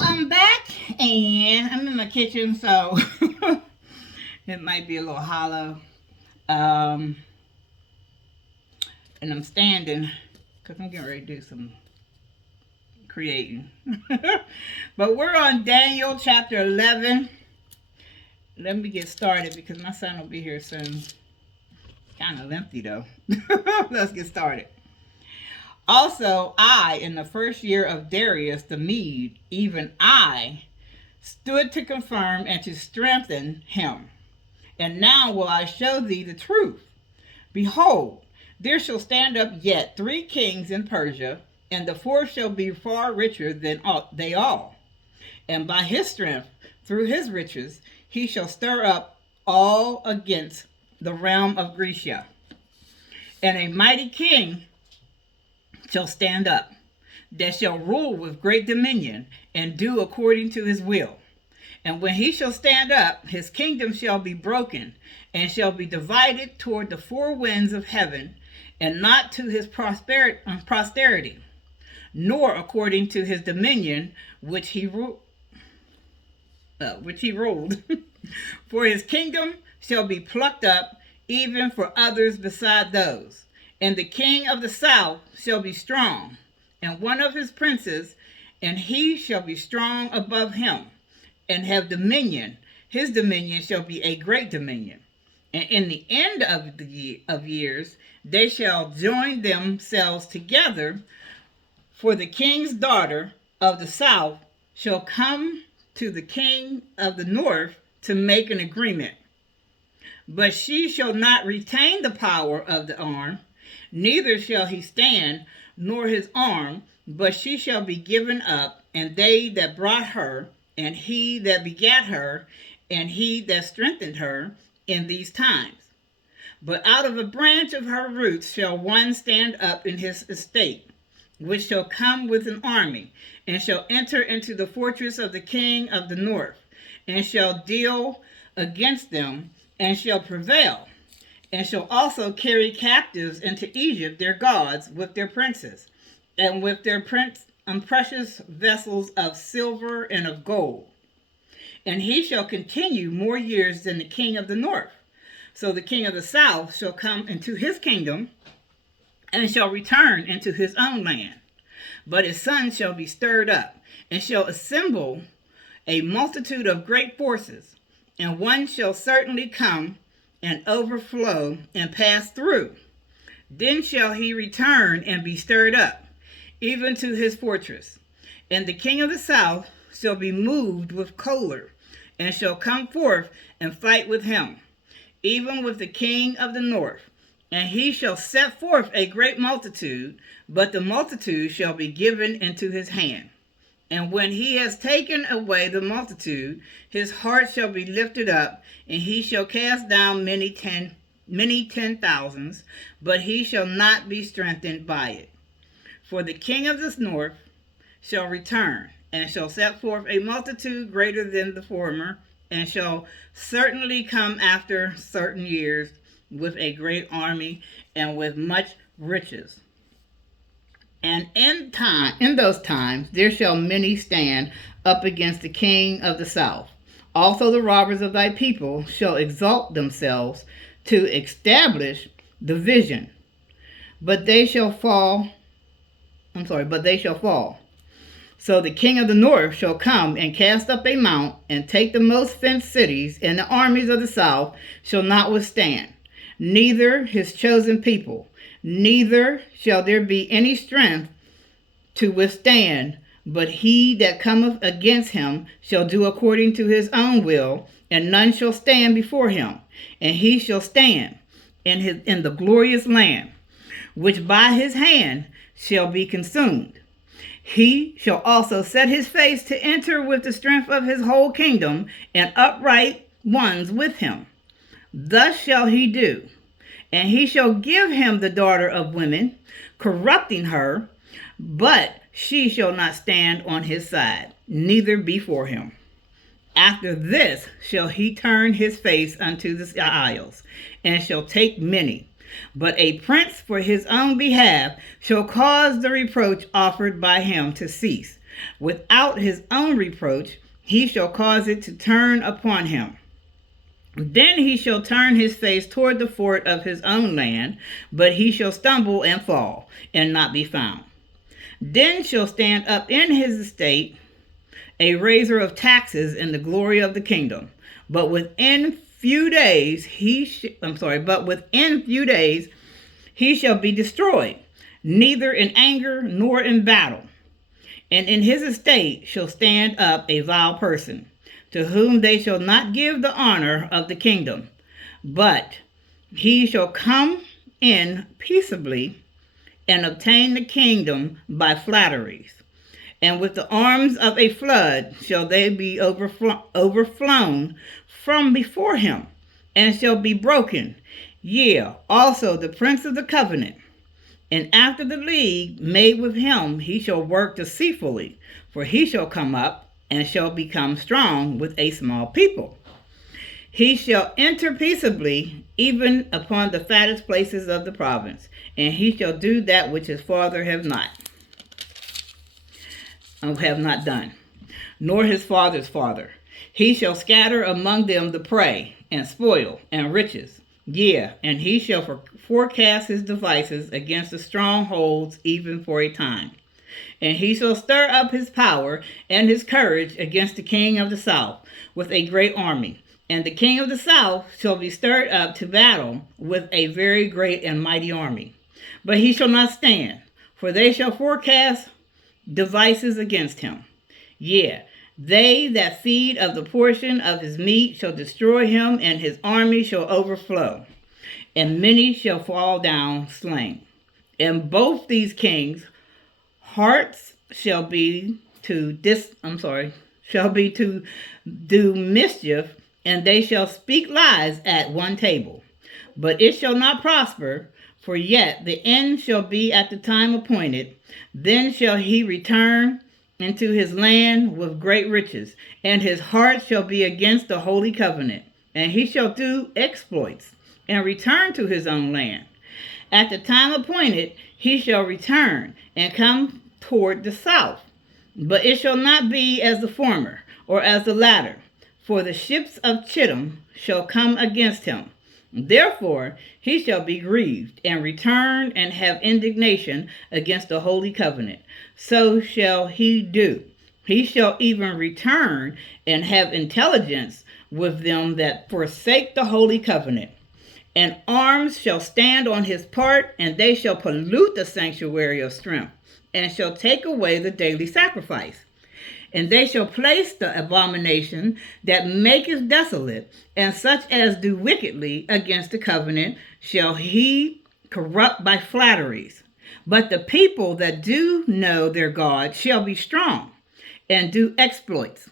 I'm back and I'm in my kitchen, so it might be a little hollow. Um, and I'm standing because I'm getting ready to do some creating. But we're on Daniel chapter 11. Let me get started because my son will be here soon. It's kind of lengthy though. Let's get started. Also, I, in the first year of Darius the Mede, even I, stood to confirm and to strengthen him. And now will I show thee the truth. Behold, there shall stand up yet 3 kings in Persia, and the fourth shall be far richer than they all. And by his strength, through his riches, he shall stir up all against the realm of Grecia. And a mighty king shall stand up, that shall rule with great dominion, and do according to his will. And when he shall stand up, his kingdom shall be broken, and shall be divided toward the 4 winds of heaven, and not to his posterity, nor according to his dominion which he ruled. For his kingdom shall be plucked up, even for others beside those. And the king of the south shall be strong, and one of his princes, and he shall be strong above him, and have dominion. His dominion shall be a great dominion. And in the end of years, they shall join themselves together, for the king's daughter of the south shall come to the king of the north to make an agreement. But she shall not retain the power of the arm, neither shall he stand, nor his arm, but she shall be given up, and they that brought her, and he that begat her, and he that strengthened her in these times. But out of a branch of her roots shall one stand up in his estate, which shall come with an army, and shall enter into the fortress of the king of the north, and shall deal against them, and shall prevail, and shall also carry captives into Egypt their gods with their princes, and with their precious vessels of silver and of gold. And he shall continue more years than the king of the north. So the king of the south shall come into his kingdom, and shall return into his own land. But his son shall be stirred up, and shall assemble a multitude of great forces, and one shall certainly come and overflow and pass through. Then shall he return and be stirred up, even to his fortress. And the king of the south shall be moved with choler, and shall come forth and fight with him, even with the king of the north. And he shall set forth a great multitude, but the multitude shall be given into his hand. And when he has taken away the multitude, his heart shall be lifted up, and he shall cast down many 10,000s, but he shall not be strengthened by it. For the king of the north shall return, and shall set forth a multitude greater than the former, and shall certainly come after certain years with a great army and with much riches. And in those times there shall many stand up against the king of the south. Also the robbers of thy people shall exalt themselves to establish the vision. But they shall fall. So the king of the north shall come and cast up a mount, and take the most fenced cities, and the armies of the south shall not withstand, neither his chosen people, neither shall there be any strength to withstand, but he that cometh against him shall do according to his own will, and none shall stand before him. And he shall stand in the glorious land, which by his hand shall be consumed. He shall also set his face to enter with the strength of his whole kingdom, and upright ones with him. Thus shall he do. And he shall give him the daughter of women, corrupting her, but she shall not stand on his side, neither before him. After this shall he turn his face unto the isles, and shall take many. But a prince for his own behalf shall cause the reproach offered by him to cease, Without his own reproach, he shall cause it to turn upon him. Then he shall turn his face toward the fort of his own land, but he shall stumble and fall, and not be found. Then shall stand up in his estate a raiser of taxes in the glory of the kingdom. But within few days he shall be destroyed, neither in anger nor in battle. And in his estate shall stand up a vile person, to whom they shall not give the honor of the kingdom, but he shall come in peaceably and obtain the kingdom by flatteries. And with the arms of a flood shall they be overflown from before him, and shall be broken, yea, also the prince of the covenant. And after the league made with him he shall work deceitfully, for he shall come up and shall become strong with a small people. He shall enter peaceably even upon the fattest places of the province, and he shall do that which his father have not done, nor his father's father. He shall scatter among them the prey, and spoil, and riches. Yea, and he shall forecast his devices against the strongholds even for a time. And he shall stir up his power and his courage against the king of the south with a great army. And the king of the south shall be stirred up to battle with a very great and mighty army. But he shall not stand, for they shall forecast devices against him. Yea, they that feed of the portion of his meat shall destroy him, and his army shall overflow, and many shall fall down slain. And both these kings' hearts shall be to do mischief, and they shall speak lies at one table. But it shall not prosper, for yet the end shall be at the time appointed. Then shall he return into his land with great riches, and his heart shall be against the holy covenant, and he shall do exploits, and return to his own land. At the time appointed he shall return, and come toward the south. But it shall not be as the former, or as the latter, for the ships of Chittim shall come against him. Therefore he shall be grieved, and return, and have indignation against the holy covenant. So shall he do. He shall even return, and have intelligence with them that forsake the holy covenant. And arms shall stand on his part, and they shall pollute the sanctuary of strength, and shall take away the daily sacrifice. And they shall place the abomination that maketh desolate, and such as do wickedly against the covenant shall he corrupt by flatteries. But the people that do know their God shall be strong, and do exploits.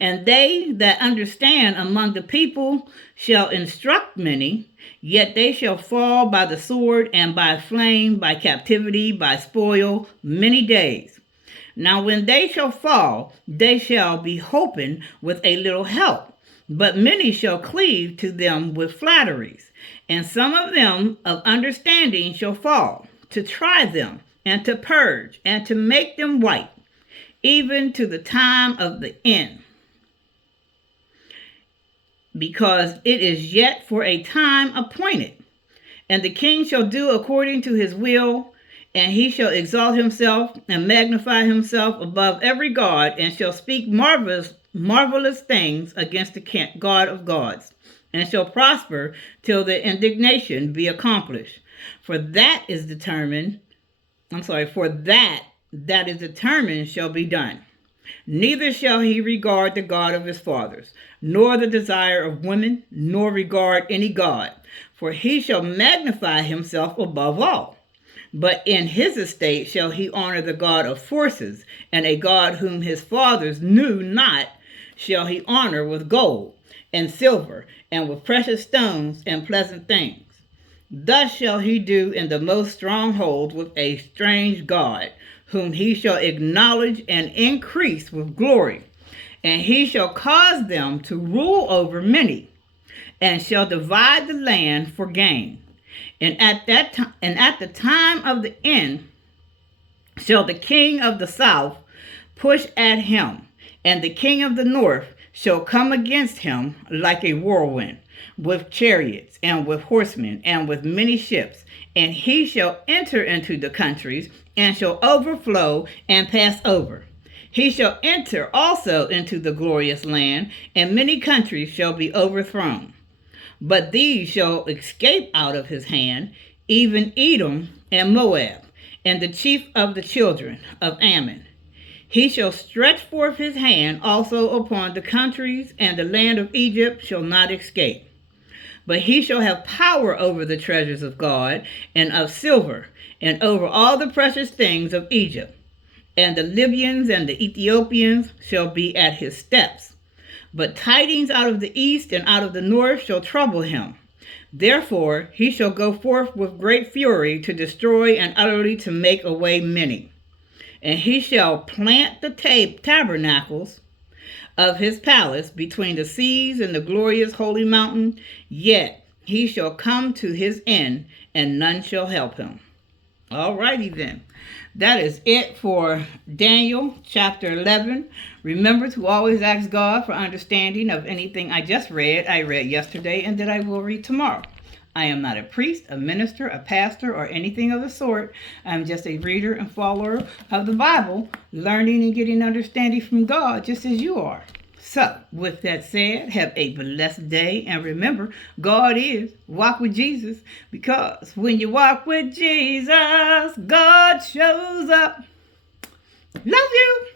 And they that understand among the people shall instruct many, yet they shall fall by the sword, and by flame, by captivity, by spoil, many days. Now when they shall fall, they shall be holpen with a little help, but many shall cleave to them with flatteries. And some of them of understanding shall fall, to try them, and to purge, and to make them white, even to the time of the end. Because it is yet for a time appointed. And the king shall do according to his will, and he shall exalt himself and magnify himself above every god, and shall speak marvelous things against the God of gods, and shall prosper till the indignation be accomplished. For that is determined shall be done. Neither shall he regard the God of his fathers, nor the desire of women, nor regard any god, for he shall magnify himself above all. But in his estate shall he honor the God of forces, and a God whom his fathers knew not shall he honor with gold and silver, and with precious stones and pleasant things. Thus shall he do in the most stronghold with a strange God, whom he shall acknowledge and increase with glory. And he shall cause them to rule over many, and shall divide the land for gain. And at the time of the end shall the king of the south push at him, and the king of the north shall come against him like a whirlwind, with chariots, and with horsemen, and with many ships. And he shall enter into the countries, and shall overflow and pass over. He shall enter also into the glorious land, and many countries shall be overthrown. But these shall escape out of his hand, even Edom and Moab, and the chief of the children of Ammon. He shall stretch forth his hand also upon the countries, and the land of Egypt shall not escape. But he shall have power over the treasures of God and of silver, and over all the precious things of Egypt. And the Libyans and the Ethiopians shall be at his steps. But tidings out of the east and out of the north shall trouble him. Therefore he shall go forth with great fury to destroy and utterly to make away many. And he shall plant the tabernacles of his palace between the seas and the glorious holy mountain, yet he shall come to his end, and none shall help him. All righty then. That is it for Daniel chapter 11. Remember to always ask God for understanding of anything I just read. I read yesterday and that I will read tomorrow. I am not a priest, a minister, a pastor, or anything of the sort. I'm just a reader and follower of the Bible, learning and getting understanding from God just as you are. So, with that said, have a blessed day. And remember, God is. Walk with Jesus. Because when you walk with Jesus, God shows up. Love you.